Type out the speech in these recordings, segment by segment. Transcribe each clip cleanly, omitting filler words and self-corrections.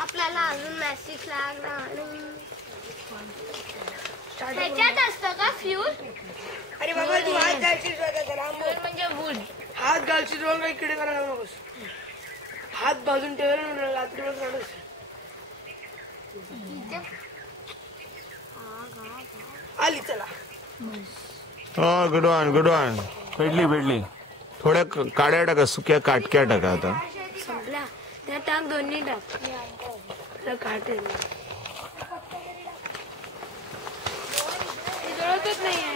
आपल्याला अजून मॅसेज लागला त्याच्यात असतं का फ्यूल? अरे बाबा तू हात घालशील म्हणजे वूड. हात घालशील रोल इकडे करायला नकोस. हात बाजून ठेवायला रात्रीवर काढूस. आली चला. हो गुड वन पेडली थोड्या काड्या टाका सुक्या काटक्या टाका आता संपल्या त्या टाक दोन्ही टाक काटे जळतच नाही आहे.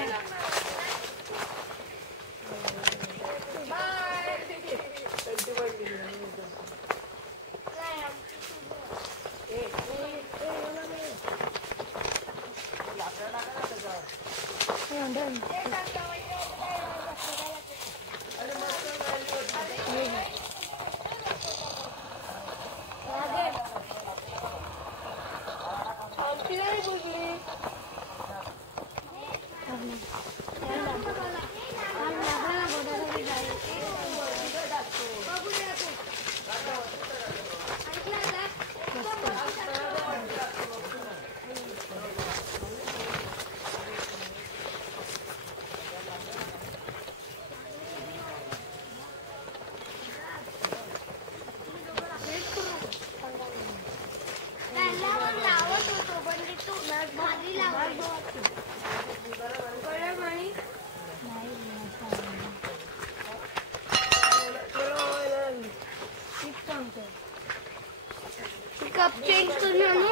कप चेंज करून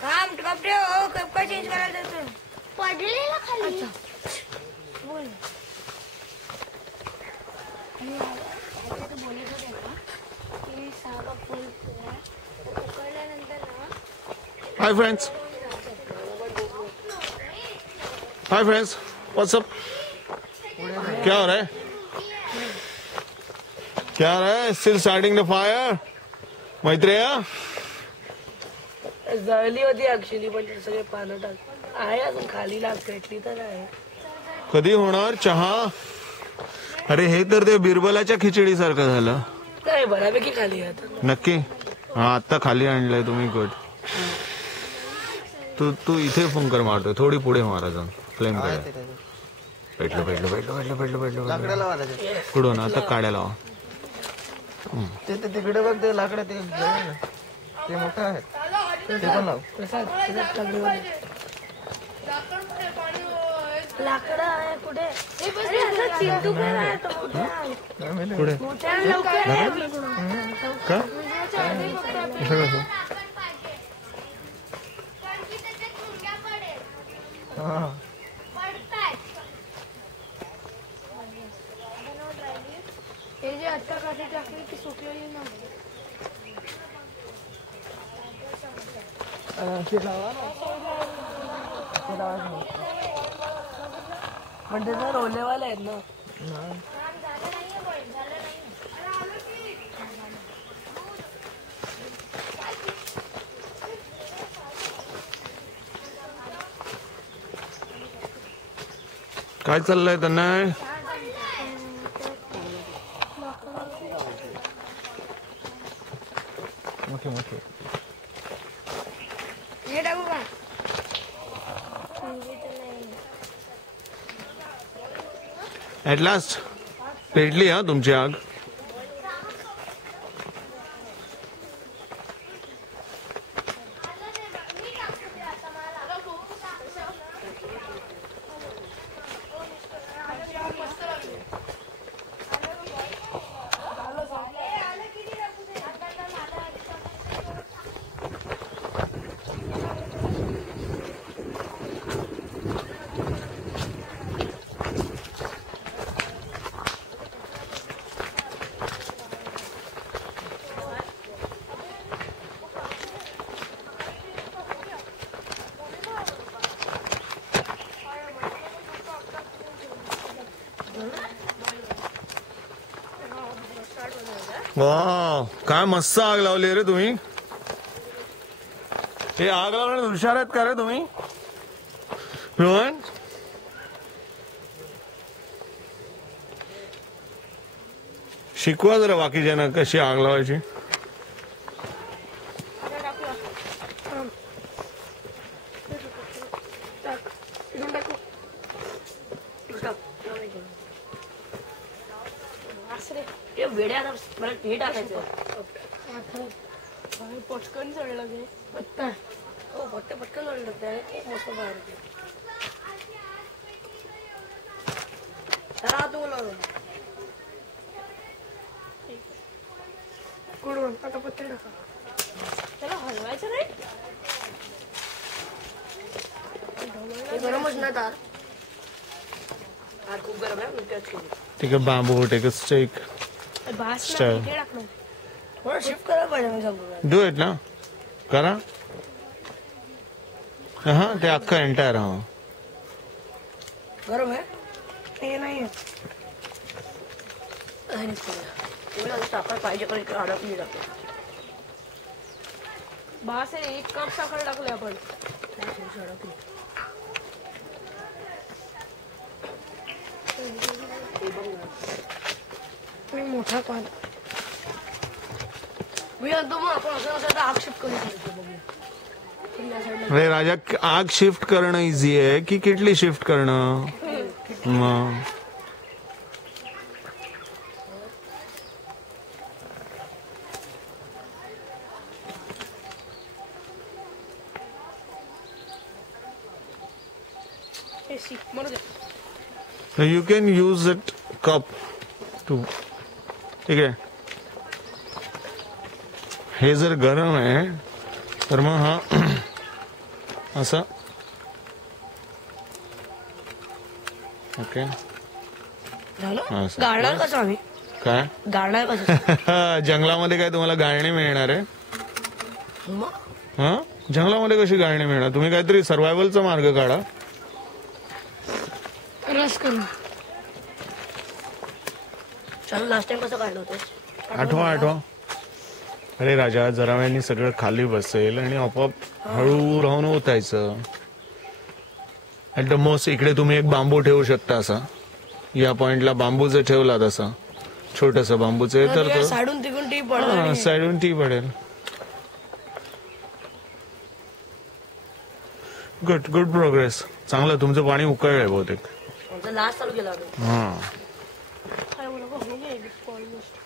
थांब कप ठेव. कप का चेंज करायला जातो पडलेला खाली. बोल बोलत होते ना की 6 कप फुल उकळल्यानंतर ना. हाय फ्रेंड्स व्हाट्सअप क्या हो रहा है still starting the fire Maitreya जळली होती ऍक्च्युली पण ते सगळे पानं टाक आहे अजून खाली लाग पेटली तर आहे. कधी होणार चहा? अरे हे तर ते बिरबलाच्या खिचडी सारखं झालं. काय बऱ्यापैकी खाली आहे आता. नक्की हा आता खाली आणलंय तुम्ही गुड. तू इथे फुंकर मारतोय थोडी पुढे मारा जाऊन फ्लेम कडे. पेटलं कुठून आता काड्या लावा. ते तिकडे बघ ते लाकडं ते मोठं आहे ते पण लाव. लाकडं आहे कुठे पुढे का हे जे आता काठी टाकली ती सुकलेली नाही. पण ते जर रोलेवाले आहेत ना. काय चाललंय त्यांना? मोठे हे टाकू का? ऍट लास्ट पेटली हा तुमची आग. वा काय मस्त आग लावली रे तुम्ही. हे आग लावण्यात हुशार आहेत का रे तुम्ही रोहन? शिकवा जरा बाकीच्यांना कशी आग लावायची. वेड्या मला हे टाकायचं पटकन चढलं ते पत्ता हो पटकन वाढलं ते खूप मोठं बाहेर त्याला तू बोलावं कुठून आता पत्ते टाका त्याला हलवायचं नाही. ते गरमच ना तार आज खूप गरम आहे मी त्याच केली take a bamboo take a stick बास Style. इथे टाकलं. थोडं शिफ्ट करायला पाहिजे मी सांगू डू इट ना करा हा ते अख्खा एंटायर हा गरम आहे ते नाही टाकायला पाहिजे पण इकडे अडकली टाकतो बास आहे 1 कप साखर टाकले आपण. मी मोठा पान मी म्हणतो मग आपण असं नसेल तर आग शिफ्ट करू शकतो बघूया अरे राजा आग शिफ्ट करणं इझी आहे की किटली शिफ्ट करणं मग हे शिक मरू दे. You can use it cup too ठीक आहे. हे जर गरम आहे तर मग हा असं ओके झालं असं. गाळणार कसं आम्ही काय गाळणार कसं जंगलामध्ये काय तुम्हाला गाळणी मिळणार आहे मग हा जंगलामध्ये कशी गाळणी मिळणार तुम्ही काहीतरी सर्व्हायव्हलचा मार्ग काढा. रस करून चल लास्ट टाइम कसं काढलं होतं आठवा अरे राजा जरा वेळाने सगळं खाली बसेल आणि आपोआप हळू राहून ओतायचं. ऍट द मोस्ट इकडे तुम्ही एक बांबू ठेवू शकता असा या पॉइंटला बांबू जर ठेवला तसा छोटस बांबूचं तर तो साडून तिकून टी पडलं साईडून टी पडेल. गुड प्रोग्रेस चांगलं तुमचं पाणी उकळलंय बहुतेक लास्ट चालू केला होता हा काय बोला हो गया ऑलमोस्ट.